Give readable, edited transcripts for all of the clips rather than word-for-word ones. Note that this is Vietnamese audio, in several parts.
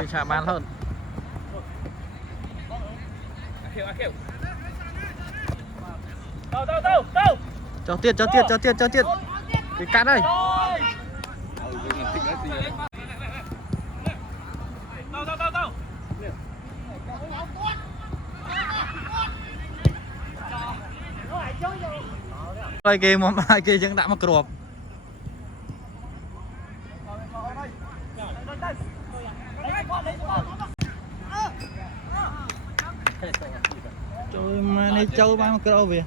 Đi chạm bàn hơn. Cho tiết. Cái cắt đây. Đây kia mà hai kia chẳng đã mà cọp. Trời mà này châu ba mà cọp về.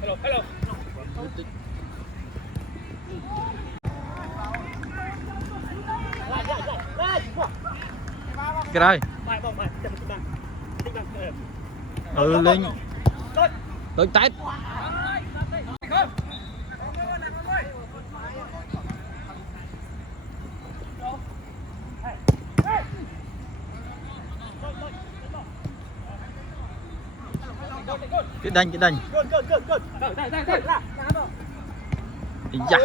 Hello. Cái đây. Lên. Lên tát. Cái đành. Dạ.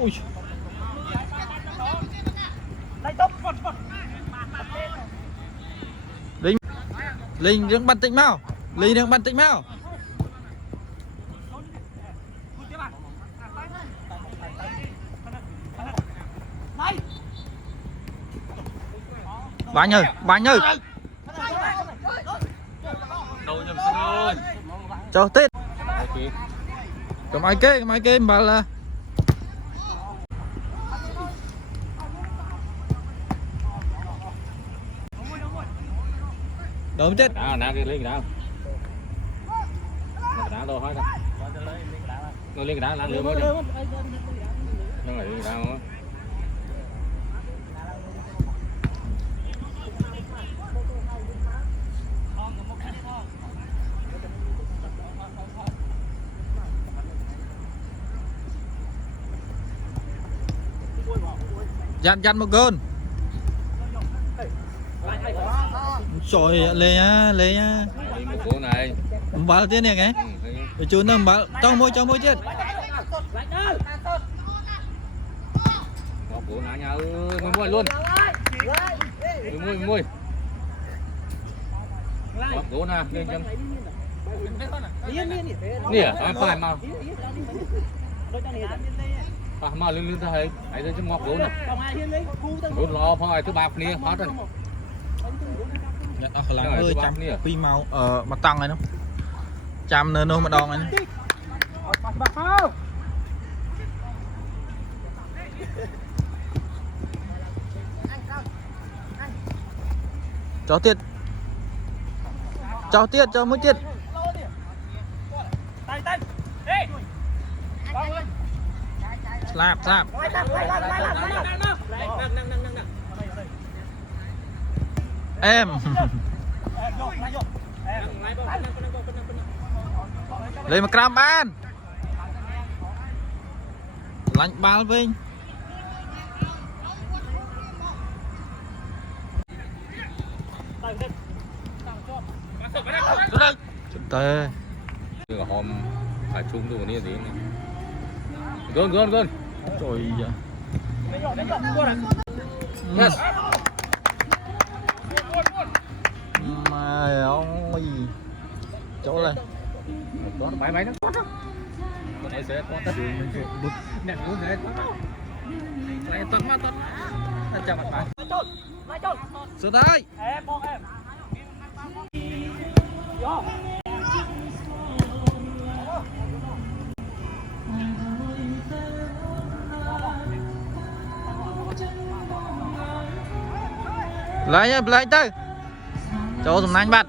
Ui. Linh đang bắn tịnh mau. Bánh ơi. Cho Tết. Cầm ai kê bảo là đâu chết. Nào cái lên cái đá. Cái đá đâu hỏi đâu. Nó lên cái đá lăn lừa mới. Nó lại lên cái đá không? Dặn một cơn. Trời lê nhá. Một cỗ này. Bảo tên này nghe. Chú nâng bảo trong môi chết. Một cỗ này nha môi luôn. Môi. Một cỗ nè lên chân. Nè, phải mà. Mà lưng thấy ấy cho ngọc gỗ nè. Gỗ lo phải thứ bạc nè, hết rồi. Dạ, làm ơi chăm phi màu mặt tăng này nó. Chăm nơi mà đòn này. Cho tiết cho mới tiết. Slap. Em. Lên mà cram ban. Lạnh ba bên. Tê. Hôm phải chung đồ này gì này. Gôn. Trời ơi. Yes. Mày ơi. Chỗ này. Đó bãi nó. Con này sẽ có tất. Nè muốn thế. Này tận mà tận. Chào bạn. Mai chôn. Sửa tay. Em. Vô. Lấy tới cho dùng anh bạn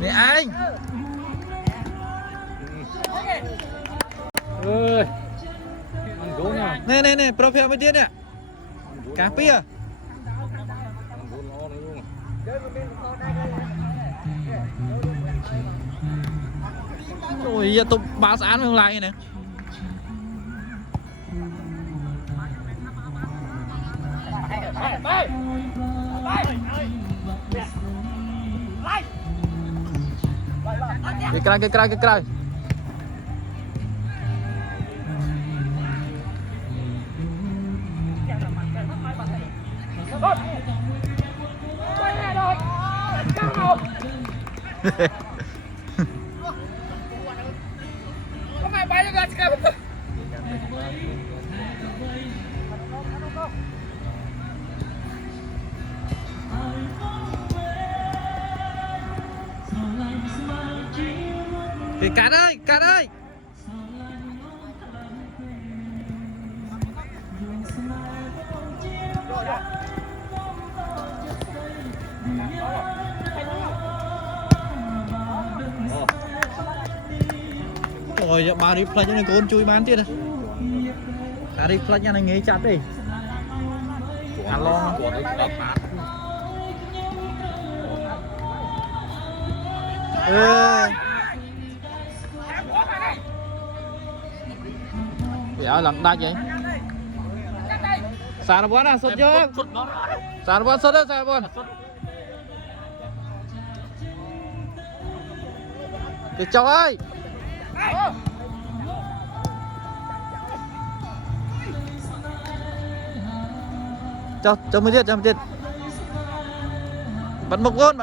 nè anh ơi nè profile mới tiết nè cá pia Ôi giờ tụi ba sáng không lại nè. Cái cray. Cát ơi. Rồi bà đi play cho nên con chui bán tiết à. Bà đi play cho nên nghề chặt đi. Alo. Dạ làm đa vậy. Sao nó bón à, sốt chưa? Sao nó bón sốt á, sao nó bón? Cái cháu ơi. Cho mới chết. Bắn một con,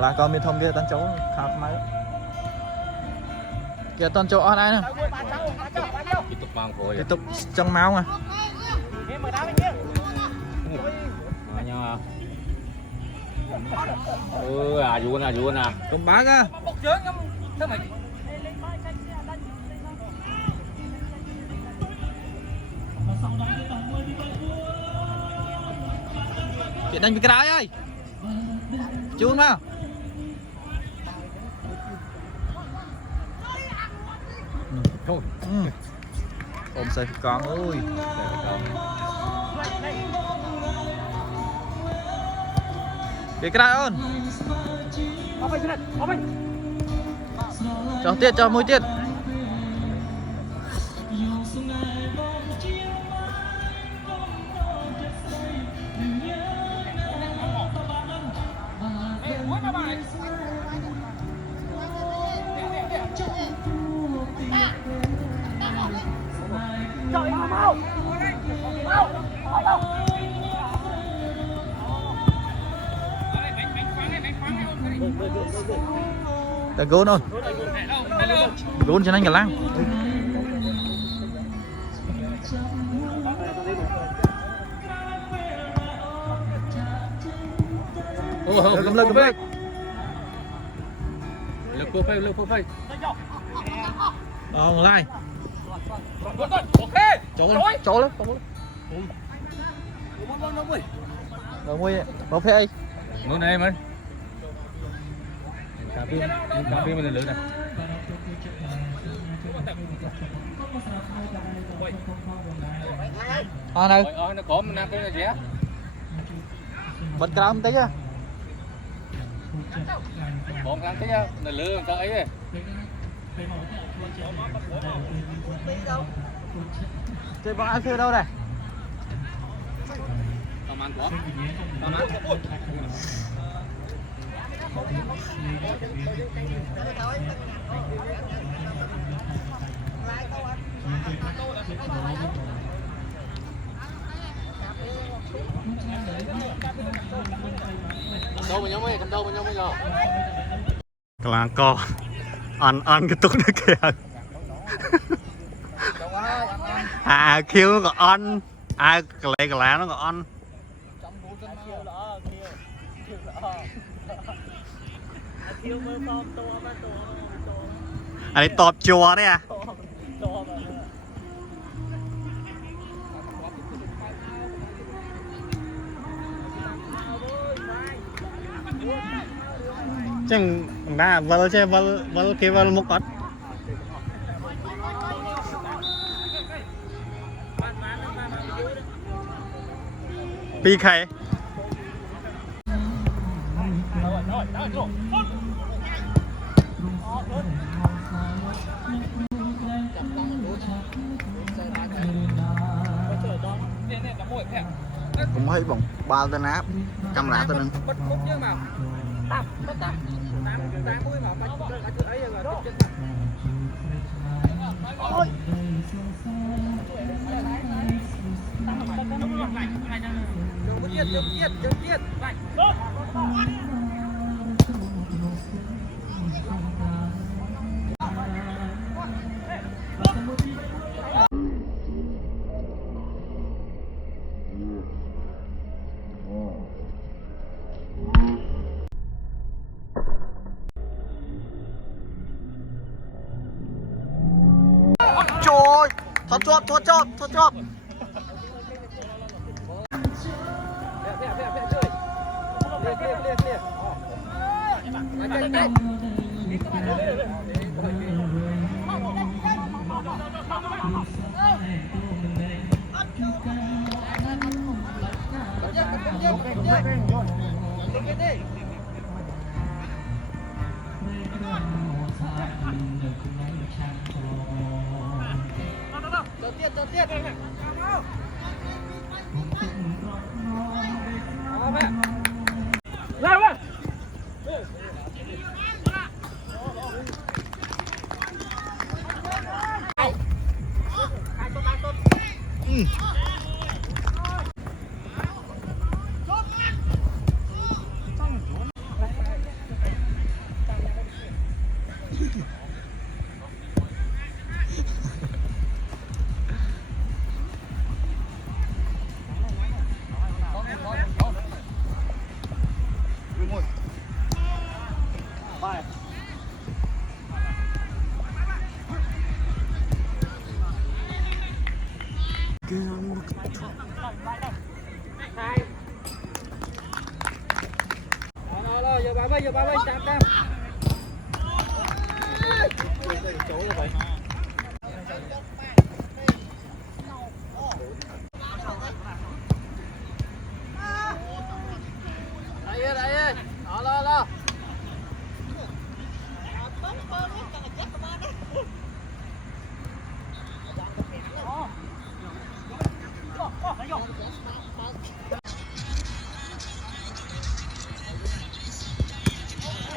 là con miền thông kia tan chỗ khá máy kia toàn chỗ online nè tiếp tục trong máu mà vui nè cùng bác á chuyện đánh với cái đáy ơi chun vào ôm xe con ơi cái đáy ơn cho tiết cho môi tiết Đã gôn rồi. Gôn cho anh cả lăng. Lực cô phê. Lại. Chỗ lên. Đâu mui, bao phê. Ngồi này mình. Cà phê mình lửa này. Này. Nó có mình ăn cái này rẻ. Bật cam tí á. Còn ăn tí á, này lửa cái ấy. Chơi bọn ăn phê đâu này? Tầm ăn của. Tầm ăn. Đâu mà nhau mới lo. Là co ăn cái túc đó kìa. Kêu nó còn ăn. Cái lá nó còn ăn. Anh ấy tọp chùa đấy à? Chẳng đã vâng chứ vâng kia vâng một con ปีใครผมให้บอกบาลตัวนะกำลังตัวนึง bất cút chứ mà tạm bất tạm tám mũi mà bắt cái chữ ấy là chết ôi đừng giết trời thoát chốt Cho tiết lên lên giờ ba mươi chạm em chỗ là vậy đây lo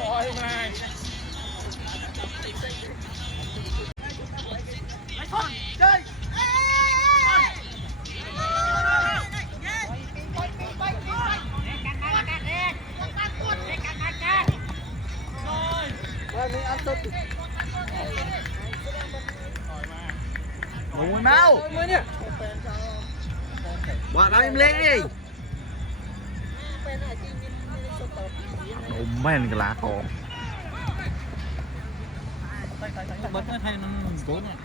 ôi mày chơi mùi máu bọn em lên đi đụng men cái lá thổ bật hay nó tối nhạt